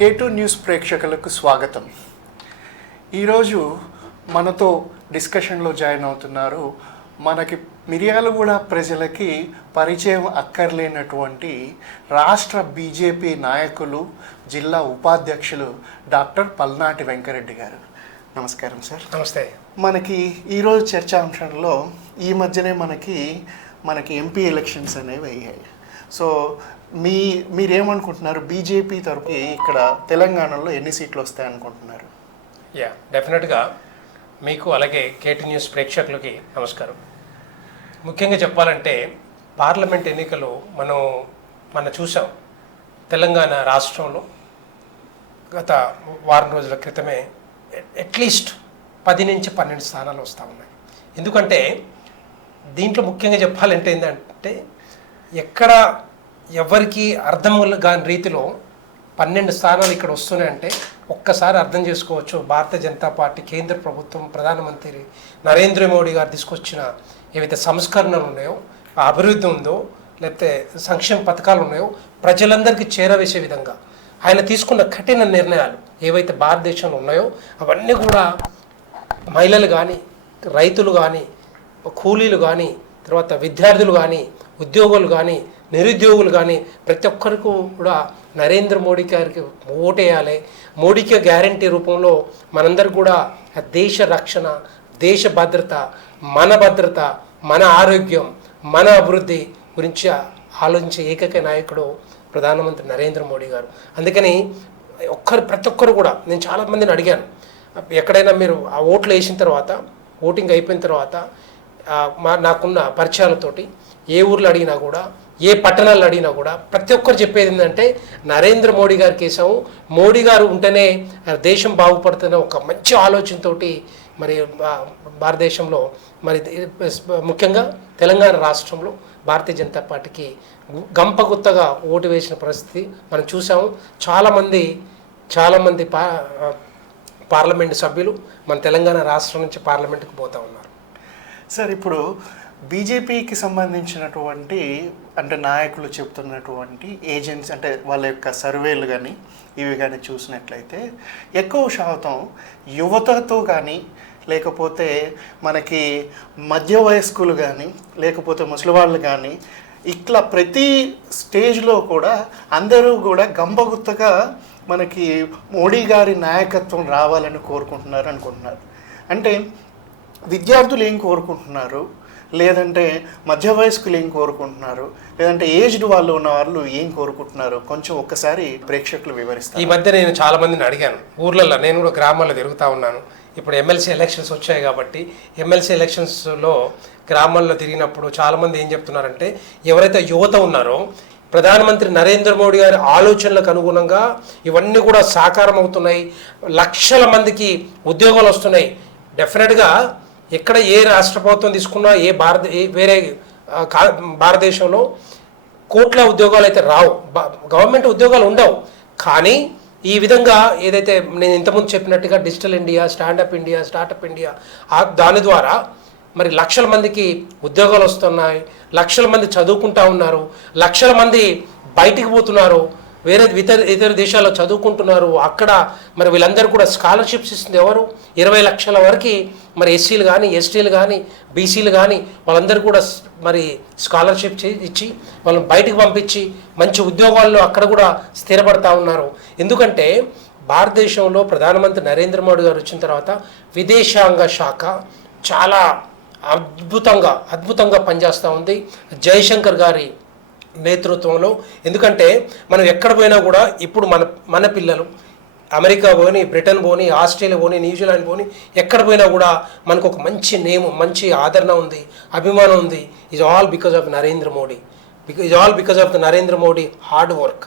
K2 news ప్రేక్షకులకు స్వాగతం. ఈరోజు మనతో డిస్కషన్లో జాయిన్ అవుతున్నారు మనకి మిర్యాలగూడ ప్రజలకి పరిచయం అక్కర్లేనటువంటి రాష్ట్ర బీజేపీ నాయకులు జిల్లా ఉపాధ్యక్షులు డాక్టర్ పల్నాటి వెంకరెడ్డి గారు. నమస్కారం సార్. నమస్తే. మనకి ఈరోజు చర్చాంశంలో ఈ మధ్యనే మనకి ఎంపీ ఎలక్షన్స్ అనేవి అయ్యాయి. సో మీరేమనుకుంటున్నారు? బీజేపీ తరపు ఇక్కడ తెలంగాణలో ఎన్ని సీట్లు వస్తాయనుకుంటున్నారు? డెఫినెట్గా మీకు అలాగే K2 న్యూస్ ప్రేక్షకులకి నమస్కారం. ముఖ్యంగా చెప్పాలంటే పార్లమెంట్ ఎన్నికలు మనం చూసాం. తెలంగాణ రాష్ట్రంలో గత వారం రోజుల క్రితమే అట్లీస్ట్ 10 నుంచి 12 స్థానాలు వస్తూ ఉన్నాయి. ఎందుకంటే దీంట్లో ముఖ్యంగా చెప్పాలంటే ఏంటంటే ఎక్కడ ఎవరికి అర్థం కాని రీతిలో 12 స్థానాలు ఇక్కడ వస్తున్నాయంటే ఒక్కసారి అర్థం చేసుకోవచ్చు. భారతీయ జనతా పార్టీ కేంద్ర ప్రభుత్వం ప్రధానమంత్రి నరేంద్ర మోడీ గారు తీసుకొచ్చిన ఏవైతే సంస్కరణలు ఉన్నాయో, అభివృద్ధి ఉందో, లేకపోతే సంక్షేమ పథకాలు ఉన్నాయో ప్రజలందరికీ చేరవేసే విధంగా ఆయన తీసుకున్న కఠిన నిర్ణయాలు ఏవైతే భారతదేశంలో ఉన్నాయో అవన్నీ కూడా మహిళలు కానీ, రైతులు కానీ, కూలీలు కానీ, తర్వాత విద్యార్థులు కానీ, ఉద్యోగులు కానీ, నిరుద్యోగులు కానీ ప్రతి ఒక్కరికి కూడా నరేంద్ర మోడీ గారికి ఓటేయాలి. మోడీకి గ్యారంటీ రూపంలో మనందరూ కూడా దేశ రక్షణ, దేశ భద్రత, మన ఆరోగ్యం, మన అభివృద్ధి గురించి ఆలోచించే ఏకైక నాయకుడు ప్రధానమంత్రి నరేంద్ర మోడీ గారు. అందుకని ప్రతి ఒక్కరు కూడా నేను చాలామందిని అడిగాను, ఎక్కడైనా మీరు ఆ ఓట్లు వేసిన తర్వాత, ఓటింగ్ అయిపోయిన తర్వాత నాకున్న పరిచయాలతోటి ఏ ఊర్లో అడిగినా కూడా, ఏ పట్టణాల్లో అడిగినా కూడా ప్రతి ఒక్కరు చెప్పేది ఏంటంటే నరేంద్ర మోడీ గారికి వేసాము, మోడీ గారు ఉంటేనే దేశం బాగుపడుతున్న ఒక మంచి ఆలోచనతోటి మరి భారతదేశంలో మరి ముఖ్యంగా తెలంగాణ రాష్ట్రంలో భారతీయ జనతా పార్టీకి గంపగుత్తగా ఓటు వేసిన పరిస్థితి మనం చూసాము. చాలామంది పార్లమెంటు సభ్యులు మన తెలంగాణ రాష్ట్రం నుంచి పార్లమెంటుకు పోతూ ఉన్నారు. సార్, ఇప్పుడు బీజేపీకి సంబంధించినటువంటి అంటే నాయకులు చెప్తున్నటువంటి ఏజెన్సీ అంటే వాళ్ళ యొక్క సర్వేలు కానీ ఇవి కానీ చూసినట్లయితే ఎక్కువ శాతం యువతతో కానీ, లేకపోతే మనకి మధ్య వయస్కులు కానీ, లేకపోతే ముసలివాళ్ళు కానీ, ఇట్లా ప్రతి స్టేజ్లో కూడా అందరూ కూడా గంపగుత్తగా మనకి మోడీ గారి నాయకత్వం రావాలని అనుకుంటున్నారు. అంటే విద్యార్థులు ఏం కోరుకుంటున్నారు, లేదంటే మధ్య వయస్కులు ఏం కోరుకుంటున్నారు, లేదంటే ఏజ్డ్ వాళ్ళు ఉన్న వాళ్ళు ఏం కోరుకుంటున్నారు, కొంచెం ఒక్కసారి ప్రేక్షకులు వివరిస్తారు. ఈ మధ్య నేను చాలా మందిని అడిగాను ఊర్లలో, నేను కూడా గ్రామాల్లో తిరుగుతూ ఉన్నాను. ఇప్పుడు ఎమ్మెల్సీ ఎలక్షన్స్ వచ్చాయి కాబట్టి ఎమ్మెల్సీ ఎలక్షన్స్లో గ్రామాల్లో తిరిగినప్పుడు చాలామంది ఏం చెప్తున్నారంటే ఎవరైతే యువత ఉన్నారో ప్రధానమంత్రి నరేంద్ర మోడీ గారి ఆలోచనలకు అనుగుణంగా ఇవన్నీ కూడా సాకారం అవుతున్నాయి, లక్షల మందికి ఉద్యోగాలు వస్తున్నాయి. డెఫినెట్గా ఎక్కడ ఏ రాష్ట్ర ప్రభుత్వం తీసుకున్నా వేరే భారతదేశంలో కోట్ల ఉద్యోగాలు అయితే రావు, గవర్నమెంట్ ఉద్యోగాలు ఉండవు. కానీ ఈ విధంగా ఏదైతే నేను ఇంతకుముందు చెప్పినట్టుగా డిజిటల్ ఇండియా, స్టార్టప్ ఇండియా దాని ద్వారా మరి లక్షల మందికి ఉద్యోగాలు వస్తున్నాయి, లక్షల మంది చదువుకుంటా ఉన్నారు, లక్షల మంది బయటికి పోతున్నారు, వేరే ఇతర దేశాల్లో చదువుకుంటున్నారు. అక్కడ మరి వీళ్ళందరూ కూడా స్కాలర్షిప్స్ ఇస్తుంది ఎవరు? 20 లక్షల వరకు మరి ఎస్సీలు కానీ, ఎస్టీలు కానీ, బీసీలు కానీ వాళ్ళందరూ కూడా మరి స్కాలర్షిప్ ఇచ్చి వాళ్ళని బయటకు పంపించి మంచి ఉద్యోగాల్లో అక్కడ కూడా స్థిరపడతా ఉన్నారు. ఎందుకంటే భారతదేశంలో ప్రధానమంత్రి నరేంద్ర మోడీ గారు వచ్చిన తర్వాత విదేశాంగ శాఖ చాలా అద్భుతంగా పనిచేస్తూ ఉంది జయశంకర్ గారి నేతృత్వంలో. ఎందుకంటే మనం ఎక్కడ పోయినా కూడా ఇప్పుడు మన పిల్లలు అమెరికా పోని, బ్రిటన్ పోని, ఆస్ట్రేలియా పోని, న్యూజిలాండ్ పోని, ఎక్కడ పోయినా కూడా మనకు ఒక మంచి నేమ్, మంచి ఆదరణ ఉంది, అభిమానం ఉంది. Is all because of Narendra Modi hard work.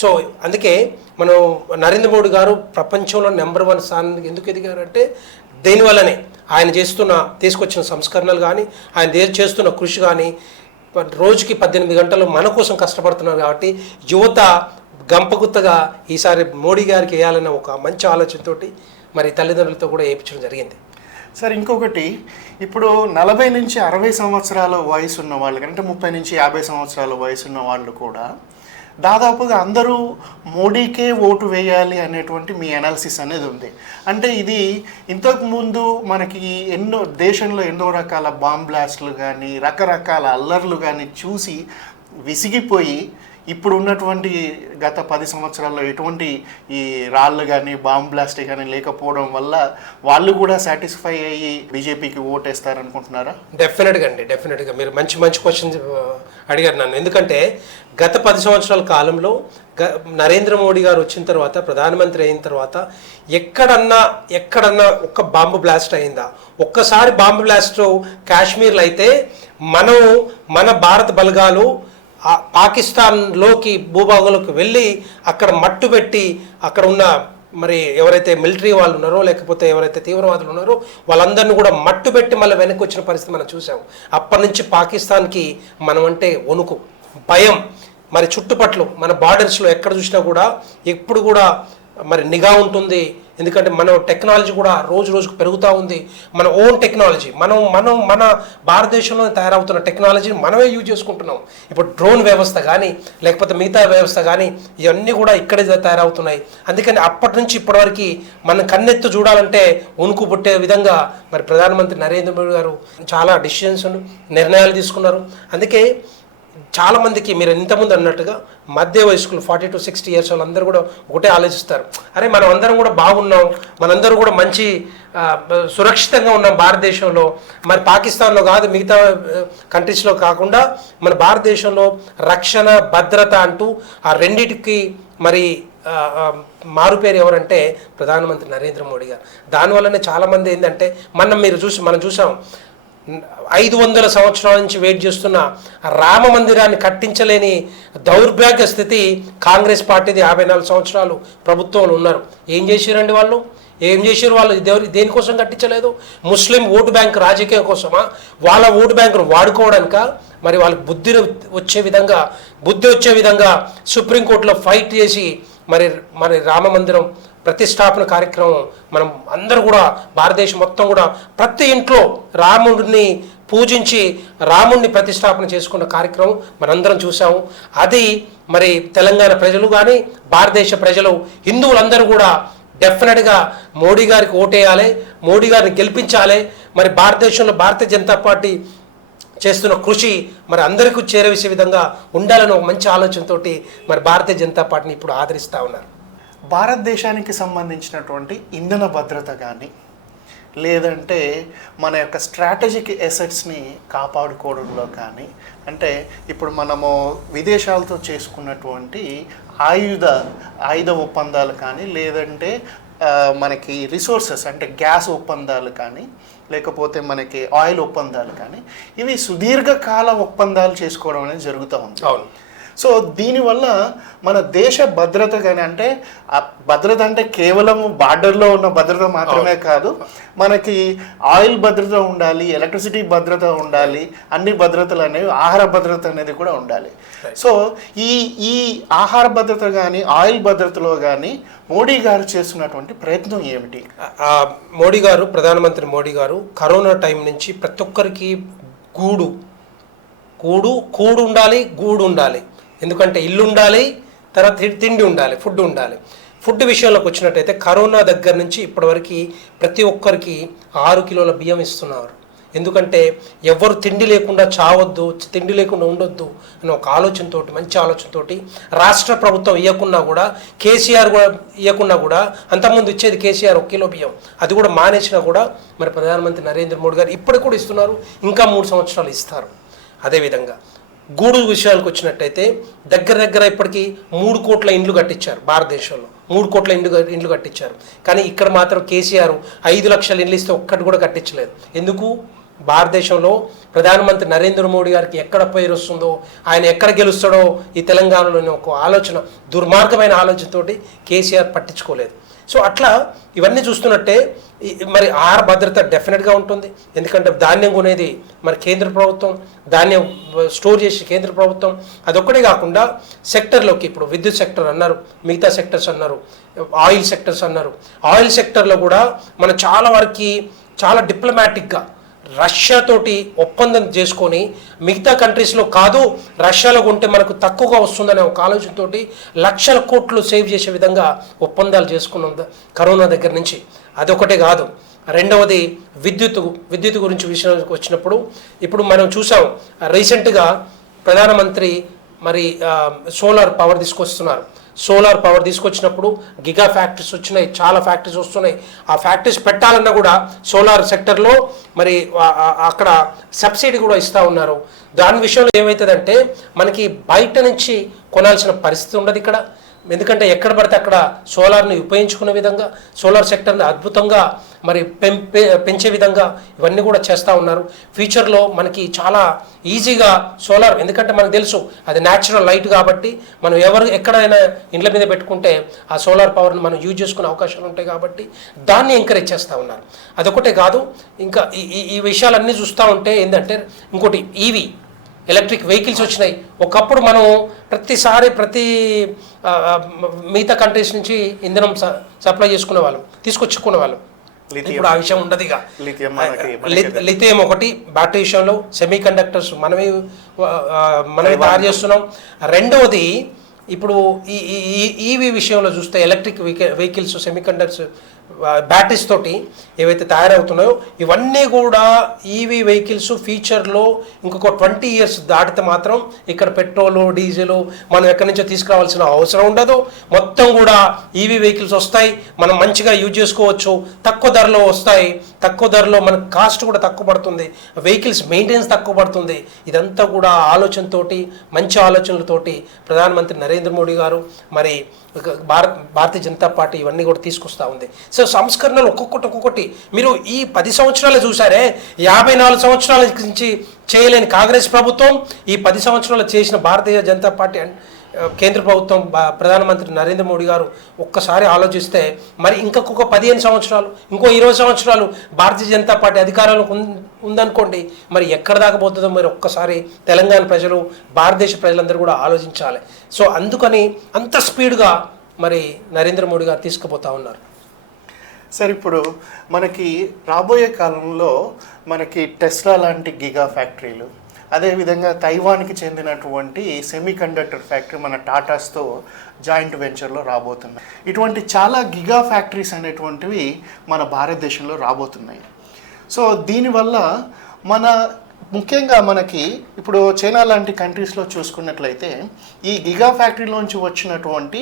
So అందుకే మనం నరేంద్ర మోడీ గారు ప్రపంచంలో నెంబర్ 1 స్థానానికి ఎందుకు ఎదిగారంటే దేనివల్లనే ఆయన తీసుకొచ్చిన సంస్కరణలు కానీ, ఆయన చేస్తున్న కృషి కానీ, రోజుకి 18 గంటలు మన కోసం కష్టపడుతున్నారు. కాబట్టి యువత గంపగుత్తగా ఈసారి మోడీ గారికి వేయాలన్న ఒక మంచి ఆలోచనతోటి మరి తల్లిదండ్రులతో కూడా వేయించడం జరిగింది. సార్, ఇంకొకటి, ఇప్పుడు 40 నుంచి 60 సంవత్సరాల వయసు ఉన్న వాళ్ళు అంటే 30 నుంచి 50 సంవత్సరాల వయసు ఉన్న వాళ్ళు కూడా దాదాపుగా అందరూ మోడీకే ఓటు వేయాలి అనేటువంటి మీ అనాలిసిస్ అనేది ఉంది. అంటే ఇది ఇంతకుముందు మనకి దేశంలో ఎన్నో రకాల బాంబ్ బ్లాస్ట్లు కానీ రకరకాల అల్లర్లు కానీ చూసి విసిగిపోయి ఇప్పుడు ఉన్నటువంటి గత 10 సంవత్సరాల్లో ఎటువంటి ఈ రాళ్ళు కానీ బాంబ్ బ్లాస్ట్ కానీ లేకపోవడం వల్ల వాళ్ళు కూడా సాటిస్ఫై అయ్యి బీజేపీకి ఓటేస్తారనుకుంటున్నారా? డెఫినెట్గా మీరు మంచి క్వశ్చన్ అడిగారు నన్ను. ఎందుకంటే గత 10 సంవత్సరాల కాలంలో నరేంద్ర మోడీ గారు వచ్చిన తర్వాత, ప్రధానమంత్రి అయిన తర్వాత ఎక్కడన్నా ఒక్క బాంబు బ్లాస్ట్ అయిందా? ఒక్కసారి బాంబు బ్లాస్ట్ కాశ్మీర్లో అయితే మన భారత బలగాలు పాకిస్తాన్లోకి భూభాగంలోకి వెళ్ళి అక్కడ మట్టు పెట్టి అక్కడ ఉన్న మరి ఎవరైతే మిలిటరీ వాళ్ళు ఉన్నారో లేకపోతే ఎవరైతే తీవ్రవాదులు ఉన్నారో వాళ్ళందరినీ కూడా మట్టు పెట్టి మళ్ళీ వెనక్కి వచ్చిన పరిస్థితి మనం చూసాం. అప్పటి నుంచి పాకిస్తాన్కి మనం అంటే వణుకు, భయం. మరి చుట్టుపట్లు మన బార్డర్స్లో ఎక్కడ చూసినా కూడా ఎప్పుడు కూడా మరి నిఘా ఉంటుంది. ఎందుకంటే మన టెక్నాలజీ కూడా రోజుకు పెరుగుతూ ఉంది. మన ఓన్ టెక్నాలజీ మన భారతదేశంలో తయారవుతున్న టెక్నాలజీని మనమే యూజ్ చేసుకుంటున్నాం. ఇప్పుడు డ్రోన్ వ్యవస్థ కానీ లేకపోతే మిగతా వ్యవస్థ కానీ ఇవన్నీ కూడా ఇక్కడే తయారవుతున్నాయి. అందుకని అప్పటి నుంచి ఇప్పటివరకు మనం కన్నెత్తు చూడాలంటే ఉనుకు పుట్టే విధంగా మరి ప్రధానమంత్రి నరేంద్ర మోడీ గారు చాలా నిర్ణయాలు తీసుకున్నారు. అందుకే చాలామందికి మీరు ఇంతకుముందు అన్నట్టుగా మధ్య వయస్కులు 40 to 60 years వాళ్ళందరూ కూడా ఒకటే ఆలోచిస్తారు, అరే మనం అందరం కూడా బాగున్నాం, మనందరూ కూడా మంచి సురక్షితంగా ఉన్నాం భారతదేశంలో, మరి పాకిస్తాన్లో కాదు మిగతా కంట్రీస్లో కాకుండా మన భారతదేశంలో రక్షణ భద్రత అంటూ ఆ రెండిటికి మరి మారుపేరు ఎవరంటే ప్రధానమంత్రి నరేంద్ర మోడీ గారు. దానివల్లనే చాలామంది ఏంటంటే మనం చూసాం 500 సంవత్సరాల నుంచి వెయిట్ చేస్తున్న రామ మందిరాన్ని కట్టించలేని దౌర్భాగ్య స్థితి కాంగ్రెస్ పార్టీది. 54 సంవత్సరాలు ప్రభుత్వంలో ఉన్నారు. ఏం చేశారండి వాళ్ళు? దేనికోసం కట్టించలేదు? ముస్లిం ఓటు బ్యాంక్ రాజకీయం కోసమా? వాళ్ళ ఓటు బ్యాంకును వాడుకోవడానిక? మరి వాళ్ళకి బుద్ధి వచ్చే విధంగా సుప్రీంకోర్టులో ఫైట్ చేసి మరి రామ మందిరం ప్రతిష్టాపన కార్యక్రమం మనం అందరూ కూడా భారతదేశం మొత్తం కూడా ప్రతి ఇంట్లో రాముడిని పూజించి రాముడిని ప్రతిష్టాపన చేసుకున్న కార్యక్రమం మనందరం చూసాము. అది మరి తెలంగాణ ప్రజలు కానీ భారతదేశ ప్రజలు హిందువులందరూ కూడా డెఫినెట్గా మోడీ గారికి ఓటేయాలి, మోడీ గారిని గెలిపించాలి. మరి భారతదేశంలో భారతీయ జనతా పార్టీ చేస్తున్న కృషి మరి అందరికీ చేరవేసే విధంగా ఉండాలని ఒక మంచి ఆలోచనతో మరి భారతీయ జనతా పార్టీని ఇప్పుడు ఆదరిస్తూ ఉన్నారు. భారతదేశానికి సంబంధించినటువంటి ఇంధన భద్రత కానీ లేదంటే మన యొక్క స్ట్రాటజిక్ ఎసెట్స్ని కాపాడుకోవడంలో కానీ, అంటే ఇప్పుడు మనము విదేశాలతో చేసుకున్నటువంటి ఆయుధ ఒప్పందాలు కానీ లేదంటే మనకి రిసోర్సెస్ అంటే గ్యాస్ ఒప్పందాలు కానీ లేకపోతే మనకి ఆయిల్ ఒప్పందాలు కానీ ఇవి సుదీర్ఘకాల ఒప్పందాలు చేసుకోవడం అనేది జరుగుతూ ఉంది. అవును. సో దీనివల్ల మన దేశ భద్రత కానీ, అంటే భద్రత అంటే కేవలం బార్డర్లో ఉన్న భద్రత మాత్రమే కాదు, మనకి ఆయిల్ భద్రత ఉండాలి, ఎలక్ట్రిసిటీ భద్రత ఉండాలి, అన్ని భద్రతలు అనేవి, ఆహార భద్రత అనేది కూడా ఉండాలి. సో ఈ ఆహార భద్రత కానీ ఆయిల్ భద్రతలో కానీ మోడీ గారు చేస్తున్నటువంటి ప్రయత్నం ఏమిటి? ప్రధానమంత్రి మోడీ గారు కరోనా టైం నుంచి ప్రతి ఒక్కరికి కూడు ఉండాలి, గూడు ఉండాలి. ఎందుకంటే ఇల్లు ఉండాలి, తర్వాత తిండి ఉండాలి, ఫుడ్ ఉండాలి. ఫుడ్ విషయంలోకి వచ్చినట్టయితే కరోనా దగ్గర నుంచి ఇప్పటివరకు ప్రతి ఒక్కరికి 6 కిలోల బియ్యం ఇస్తున్నారు. ఎందుకంటే ఎవరు తిండి లేకుండా చావద్దు, తిండి లేకుండా ఉండొద్దు అని ఒక మంచి ఆలోచనతోటి రాష్ట్ర ప్రభుత్వం ఇవ్వకున్నా కూడా, కేసీఆర్ కూడా ఇవ్వకున్నా కూడా, అంతకుముందు ఇచ్చేది కేసీఆర్ 1 కిలో బియ్యం, అది కూడా మానేసినా కూడా మరి ప్రధానమంత్రి నరేంద్ర మోడీ గారు ఇప్పటికి కూడా ఇస్తున్నారు, ఇంకా 3 సంవత్సరాలు ఇస్తారు. అదేవిధంగా గూడు విషయాలకు వచ్చినట్టయితే దగ్గర ఇప్పటికీ 3 కోట్ల ఇండ్లు కట్టించారు. భారతదేశంలో 3 కోట్ల ఇండ్లు కట్టించారు. కానీ ఇక్కడ మాత్రం కేసీఆర్ 5 లక్షల ఇండ్లు ఇస్తే ఒక్కటి కూడా కట్టించలేదు. ఎందుకు? భారతదేశంలో ప్రధానమంత్రి నరేంద్ర మోడీ గారికి ఎక్కడ పేరు వస్తుందో, ఆయన ఎక్కడ గెలుస్తాడో ఈ తెలంగాణలోని ఒక దుర్మార్గమైన ఆలోచనతోటి కేసీఆర్ పట్టించుకోలేదు. సో అట్లా ఇవన్నీ చూస్తున్నట్టే మరి ఆహార భద్రత డెఫినెట్గా ఉంటుంది. ఎందుకంటే ధాన్యం కొనేది మరి కేంద్ర ప్రభుత్వం, ధాన్యం స్టోర్ చేసి కేంద్ర ప్రభుత్వం. అదొక్కటే కాకుండా సెక్టర్లోకి ఇప్పుడు విద్యుత్ సెక్టర్ అన్నారు, మిగతా సెక్టర్స్ అన్నారు, ఆయిల్ సెక్టర్స్ అన్నారు. ఆయిల్ సెక్టర్లో కూడా మనం చాలా డిప్లొమాటిక్గా రష్యాతోటి ఒప్పందం చేసుకొని మిగతా కంట్రీస్లో కాదు రష్యాలో కొంటే మనకు తక్కువగా వస్తుందనే ఒక ఆలోచనతోటి లక్షల కోట్లు సేవ్ చేసే విధంగా ఒప్పందాలు చేసుకున్నాం కరోనా దగ్గర నుంచి. అదొకటే కాదు, రెండవది విద్యుత్ గురించి విషయానికి వచ్చినప్పుడు ఇప్పుడు మనం చూసాం రీసెంట్గా ప్రధానమంత్రి మరి సోలార్ పవర్ తీసుకొస్తున్నారు. సోలార్ పవర్ తీసుకొచ్చినప్పుడు గిగా ఫ్యాక్టరీస్ వచ్చినాయి, చాలా ఫ్యాక్టరీస్ వస్తున్నాయి. ఆ ఫ్యాక్టరీస్ పెట్టాలన్నా కూడా సోలార్ సెక్టర్లో మరి అక్కడ సబ్సిడీ కూడా ఇస్తూ ఉన్నారు. దాని విషయంలో ఏమవుతుందంటే మనకి బయట నుంచి కొనాల్సిన పరిస్థితి ఉండదు ఇక్కడ. ఎందుకంటే ఎక్కడ పడితే అక్కడ సోలార్ని ఉపయోగించుకునే విధంగా సోలార్ సెక్టర్ని అద్భుతంగా మరి పెంచే విధంగా ఇవన్నీ కూడా చేస్తూ ఉన్నారు. ఫ్యూచర్లో మనకి చాలా ఈజీగా సోలార్, ఎందుకంటే మనకు తెలుసు అది న్యాచురల్ లైట్ కాబట్టి మనం ఎక్కడైనా ఇండ్ల మీద పెట్టుకుంటే ఆ సోలార్ పవర్ని మనం యూజ్ చేసుకునే అవకాశాలు ఉంటాయి కాబట్టి దాన్ని ఎంకరేజ్ చేస్తూ ఉన్నారు. అదొకటే కాదు, ఇంకా ఈ విషయాలన్నీ చూస్తూ ఉంటే ఏంటంటే ఇంకోటి ఈవీ ఎలక్ట్రిక్ వెహికల్స్ వచ్చినాయి. ఒకప్పుడు మనం ప్రతి మిగతా కంట్రీస్ నుంచి ఇంధనం సప్లై చేసుకునే వాళ్ళం, తీసుకొచ్చుకునే వాళ్ళం. ఇప్పుడు ఆ విషయం ఉండదు. ఇక లిథియం ఒకటి, బ్యాటరీ విషయంలో సెమీ కండక్టర్స్ మనమే తయారు చేస్తున్నాం. రెండవది ఇప్పుడు ఈ ఈవీ విషయంలో చూస్తే electric vehicles semi conductors batteries తోటి ఏవైతే తయారవుతున్నాయో ఇవన్నీ కూడా ఈవీ వెహికల్స్ ఫ్యూచర్లో ఇంకొక 20 years దాటితే మాత్రం ఇక్కడ పెట్రోలు డీజిల్ మనం ఎక్కడి నుంచో తీసుకురావాల్సిన అవసరం ఉండదు. మొత్తం కూడా ఈవీ వెహికల్స్ వస్తాయి, మనం మంచిగా యూజ్ చేసుకోవచ్చు, తక్కువ ధరలో వస్తాయి. తక్కువ ధరలో మనకు కాస్ట్ కూడా తక్కువ పడుతుంది, వెహికల్స్ మెయింటెనెన్స్ తక్కువ పడుతుంది. ఇదంతా కూడా ఆలోచనతోటి, మంచి ఆలోచనలతోటి ప్రధానమంత్రి నరేంద్ర మోడీ గారు మరి భారతీయ జనతా పార్టీ ఇవన్నీ కూడా తీసుకొస్తూ ఉంది. సో సంస్కరణలు ఒక్కొక్కటి మీరు ఈ 10 సంవత్సరాలు చూసారే, 54 సంవత్సరాల నుంచి చేయలేని కాంగ్రెస్ ప్రభుత్వం ఈ 10 సంవత్సరాలు చేసిన భారతీయ జనతా పార్టీ కేంద్ర ప్రభుత్వం ప్రధానమంత్రి నరేంద్ర మోడీ గారు ఒక్కసారి ఆలోచిస్తే మరి ఇంకొక 15 సంవత్సరాలు, ఇంకో 20 సంవత్సరాలు భారతీయ జనతా పార్టీ అధికారంలో ఉందనుకోండి, మరి ఎక్కడ దాకా పోతుందో మరి ఒక్కసారి తెలంగాణ ప్రజలు, భారతదేశ ప్రజలందరూ కూడా ఆలోచించాలి. సో అందుకని అంత స్పీడ్గా మరి నరేంద్ర మోడీ గారు తీసుకుపోతా ఉన్నారు. సార్, ఇప్పుడు మనకి రాబోయే కాలంలో మనకి టెస్లా లాంటి గిగా ఫ్యాక్టరీలు, అదేవిధంగా తైవాన్కి చెందినటువంటి సెమీ కండక్టర్ ఫ్యాక్టరీ మన టాటాస్తో జాయింట్ వెంచర్లో రాబోతున్నాయి. ఇటువంటి చాలా గిగా ఫ్యాక్టరీస్ అనేటువంటివి మన భారతదేశంలో రాబోతున్నాయి. సో దీనివల్ల ముఖ్యంగా మనకి ఇప్పుడు చైనా లాంటి కంట్రీస్లో చూసుకున్నట్లయితే ఈ గిగా ఫ్యాక్టరీలోంచి వచ్చినటువంటి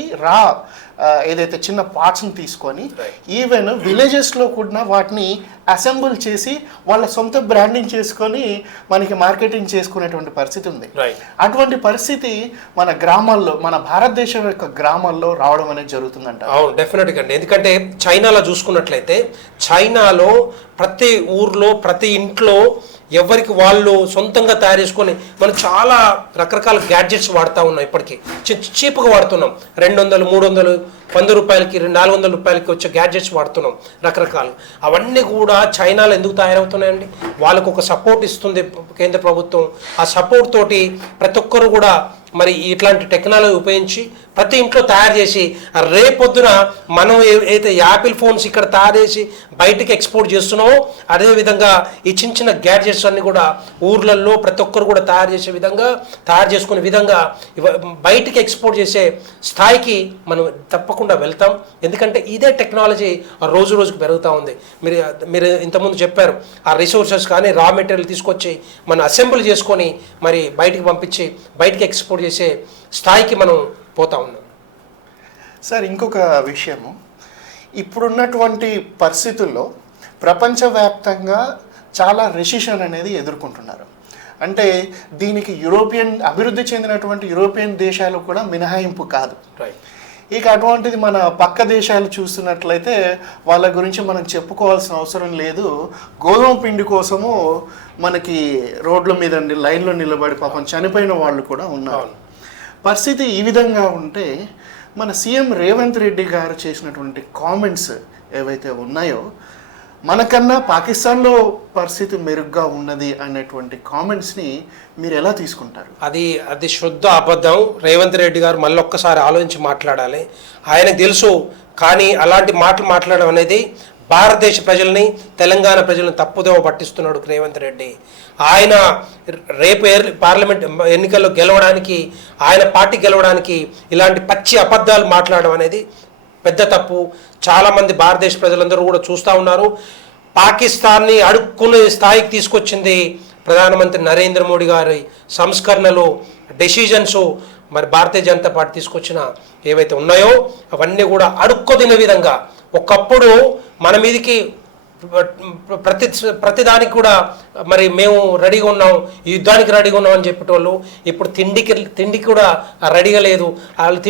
ఏదైతే చిన్న పార్ట్స్ని తీసుకొని ఈవెన్ విలేజెస్లో కూడా వాటిని అసెంబుల్ చేసి వాళ్ళ సొంత బ్రాండింగ్ చేసుకొని మనకి మార్కెటింగ్ చేసుకునేటువంటి పరిస్థితి ఉంది. అటువంటి పరిస్థితి మన గ్రామాల్లో, మన భారతదేశం యొక్క గ్రామాల్లో రావడం అనేది జరుగుతుందంట. అవును, డెఫినెట్గా అండి. ఎందుకంటే చైనాలో చూసుకున్నట్లయితే చైనాలో ప్రతి ఊర్లో, ప్రతి ఇంట్లో ఎవరికి వాళ్ళు సొంతంగా తయారు చేసుకొని మనం చాలా రకరకాల గ్యాడ్జెట్స్ వాడుతూ ఉన్నాం. ఇప్పటికీ చీప్గా వాడుతున్నాం. 200, 300, 100 రూపాయలకి, 400 రూపాయలకి వచ్చే గ్యాడ్జెట్స్ వాడుతున్నాం రకరకాలు. అవన్నీ కూడా చైనాలో ఎందుకు తయారవుతున్నాయండి? వాళ్ళకు ఒక సపోర్ట్ ఇస్తుంది కేంద్ర ప్రభుత్వం. ఆ సపోర్ట్ తోటి ప్రతి ఒక్కరు కూడా మరి ఇట్లాంటి టెక్నాలజీ ఉపయోగించి ప్రతి ఇంట్లో తయారు చేసి రేపొద్దున మనం ఏదైతే యాపిల్ ఫోన్స్ ఇక్కడ తయారు చేసి బయటికి ఎక్స్పోర్ట్ చేస్తున్నామో అదేవిధంగా ఈ చిన్న గ్యాడ్జెట్స్ అన్నీ కూడా ఊర్లలో ప్రతి ఒక్కరు కూడా తయారు చేసుకునే విధంగా బయటికి ఎక్స్పోర్ట్ చేసే స్థాయికి మనం తప్పకుండా వెళ్తాం. ఎందుకంటే ఇదే టెక్నాలజీ రోజు రోజుకు పెరుగుతూ ఉంది. మీరు ఇంతకుముందు చెప్పారు, ఆ రిసోర్సెస్ కానీ రా మెటీరియల్ తీసుకొచ్చి మనం అసెంబుల్ చేసుకొని మరి బయటికి పంపించి బయటికి ఎక్స్పోర్ట్ చేసే స్థాయికి మనం పోతా ఉన్నాం. సార్, ఇంకొక విషయము, ఇప్పుడున్నటువంటి పరిస్థితుల్లో ప్రపంచవ్యాప్తంగా చాలా రెసిషన్ అనేది ఎదుర్కొంటున్నారు. అంటే దీనికి అభివృద్ధి చెందినటువంటి యూరోపియన్ దేశాలు కూడా మినహాయింపు కాదు. ఇక అటువంటిది మన పక్క దేశాలు చూస్తున్నట్లయితే వాళ్ళ గురించి మనం చెప్పుకోవాల్సిన అవసరం లేదు. గోధుమ పిండి కోసము మనకి రోడ్ల మీద లైన్లో నిలబడి పాపం చనిపోయిన వాళ్ళు కూడా ఉన్నారు. పరిస్థితి ఈ విధంగా ఉంటే మన సీఎం రేవంత్ రెడ్డి గారు చేసినటువంటి కామెంట్స్ ఏవైతే ఉన్నాయో, మనకన్నా పాకిస్తాన్లో పరిస్థితి మెరుగ్గా ఉన్నది అనేటువంటి కామెంట్స్ని మీరు ఎలా తీసుకుంటారు? అది శుద్ధ అబద్ధం. రేవంత్ రెడ్డి గారు మళ్ళీ ఒక్కసారి ఆలోచించి మాట్లాడాలి. ఆయనకు తెలుసు, కానీ అలాంటి మాటలు మాట్లాడడం అనేది భారతదేశ ప్రజల్ని, తెలంగాణ ప్రజలను తప్పుదోవ పట్టిస్తున్నాడు రేవంత్ రెడ్డి. ఆయన రేపు పార్లమెంట్ ఎన్నికల్లో గెలవడానికి, ఆయన పార్టీ గెలవడానికి ఇలాంటి పచ్చి అబద్ధాలు మాట్లాడడం అనేది పెద్ద తప్పు. చాలామంది భారతదేశ ప్రజలందరూ కూడా చూస్తూ ఉన్నారు. పాకిస్తాన్ని అడుక్కునే స్థాయికి తీసుకొచ్చింది ప్రధానమంత్రి నరేంద్ర మోడీ గారి సంస్కరణలు, డెసిజన్స్. మరి భారతీయ జనతా పార్టీ తీసుకొచ్చిన ఏవైతే ఉన్నాయో అవన్నీ కూడా అడుక్కొదిన విధంగా, ఒకప్పుడు మన మీదికి ప్రతిదానికి కూడా మరి మేము రెడీగా ఉన్నాం, ఈ యుద్ధానికి రెడీగా ఉన్నాం అని చెప్పేటోళ్ళు ఇప్పుడు తిండికి కూడా రెడీగా లేదు. వాళ్ళు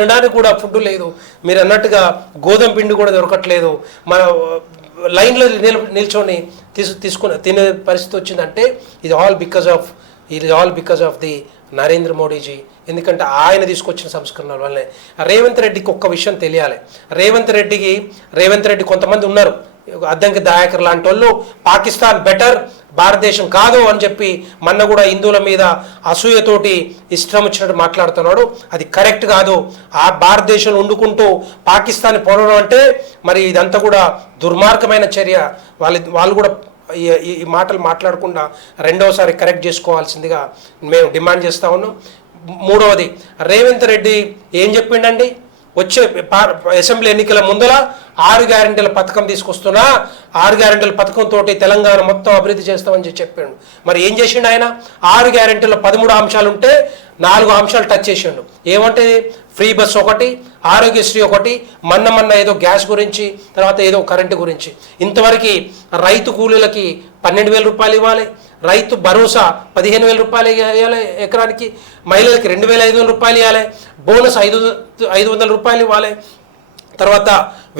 తినడానికి కూడా ఫుడ్ లేదు. మీరు అన్నట్టుగా గోధుమ పిండి కూడా దొరకట్లేదు. మన లైన్లో నిల్చొని తీసుకుని తినే పరిస్థితి వచ్చిందంటే ఇది all because of the Narendra Modiji. ఎందుకంటే ఆయన తీసుకొచ్చిన సంస్కరణల వల్లనే. రేవంత్ రెడ్డికి ఒక్క విషయం తెలియాలి. రేవంత్ రెడ్డి కొంతమంది ఉన్నారు, అద్దంకి దయాకర్ లాంటి వాళ్ళు పాకిస్తాన్ బెటర్, భారతదేశం కాదు అని చెప్పి మొన్న కూడా హిందువుల మీద అసూయతోటి ఇష్టం వచ్చినట్టు మాట్లాడుతున్నాడు. అది కరెక్ట్ కాదు. ఆ భారతదేశంలో వండుకుంటూ పాకిస్తాన్ పొడవడం అంటే మరి ఇదంతా కూడా దుర్మార్గమైన చర్య. వాళ్ళు కూడా ఈ మాటలు మాట్లాడకుండా రెండవసారి కరెక్ట్ చేసుకోవాల్సిందిగా మేము డిమాండ్ చేస్తూ ఉన్నాం. మూడవది, రేవంత్ రెడ్డి ఏం చెప్పిండండి, వచ్చే అసెంబ్లీ ఎన్నికల ముందర 6 గ్యారెంటీల పథకం తీసుకొస్తున్నా, 6 గ్యారెంటీల పథకంతో తెలంగాణ మొత్తం అభివృద్ధి చేస్తామని చెప్పాడు. మరి ఏం చేసిండు ఆయన? 6 గ్యారెంటీలో 13 అంశాలు ఉంటే 4 అంశాలు టచ్ చేసిండు. ఏమంటే ఫ్రీ బస్ ఒకటి, ఆరోగ్యశ్రీ ఒకటి, మొన్న ఏదో గ్యాస్ గురించి, తర్వాత ఏదో కరెంటు గురించి. ఇంతవరకు రైతు కూలీలకి 12,000 రూపాయలు ఇవ్వాలి, రైతు భరోసా 15,000 రూపాయలు ఇవ్వాలి ఎకరానికి, మహిళలకి 2,500 రూపాయలు ఇవ్వాలి, బోనస్ 500 రూపాయలు ఇవ్వాలి, తర్వాత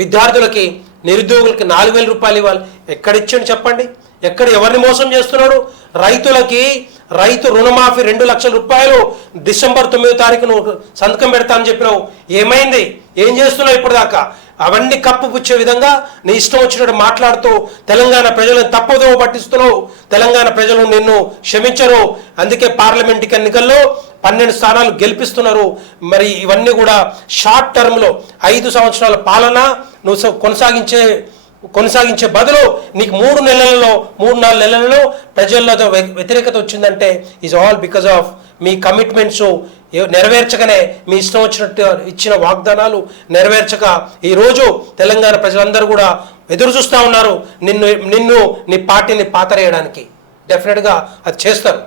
విద్యార్థులకి నిరుద్యోగులకి 4,000 రూపాయలు ఇవ్వాలి. ఎక్కడిచ్చాడు చెప్పండి? ఎక్కడ ఎవరిని మోసం చేస్తున్నాడు? రైతు రుణమాఫీ 2 లక్షల రూపాయలు డిసెంబర్ 9వ తారీఖును సంతకం పెడతానని చెప్పినావు. ఏమైంది? ఏం చేస్తున్నావు ఇప్పుడు దాకా? అవన్నీ కప్పుపుచ్చే విధంగా నీ ఇష్టం వచ్చినట్టు మాట్లాడుతూ తెలంగాణ ప్రజలను తప్పుదోవ పట్టిస్తున్నావు. తెలంగాణ ప్రజలు నిన్ను క్షమించరు. అందుకే పార్లమెంట్ ఎన్నికల్లో 12 స్థానాలు గెలిపిస్తున్నారు. మరి ఇవన్నీ కూడా షార్ట్ టర్మ్లో 5 సంవత్సరాల పాలన నువ్వు కొనసాగించే బదులు నీకు 3-4 నెలలలో ప్రజల్లో వ్యతిరేకత వచ్చిందంటే ఈజ్ ఆల్ బికాజ్ ఆఫ్ మీ కమిట్మెంట్స్ నెరవేర్చకనే, మీ ఇష్టం వచ్చినట్టు ఇచ్చిన వాగ్దానాలు నెరవేర్చక ఈరోజు తెలంగాణ ప్రజలందరూ కూడా ఎదురు చూస్తూ ఉన్నారు నిన్ను నీ పార్టీని పాతరేయడానికి. డెఫినెట్గా అది చేస్తారు.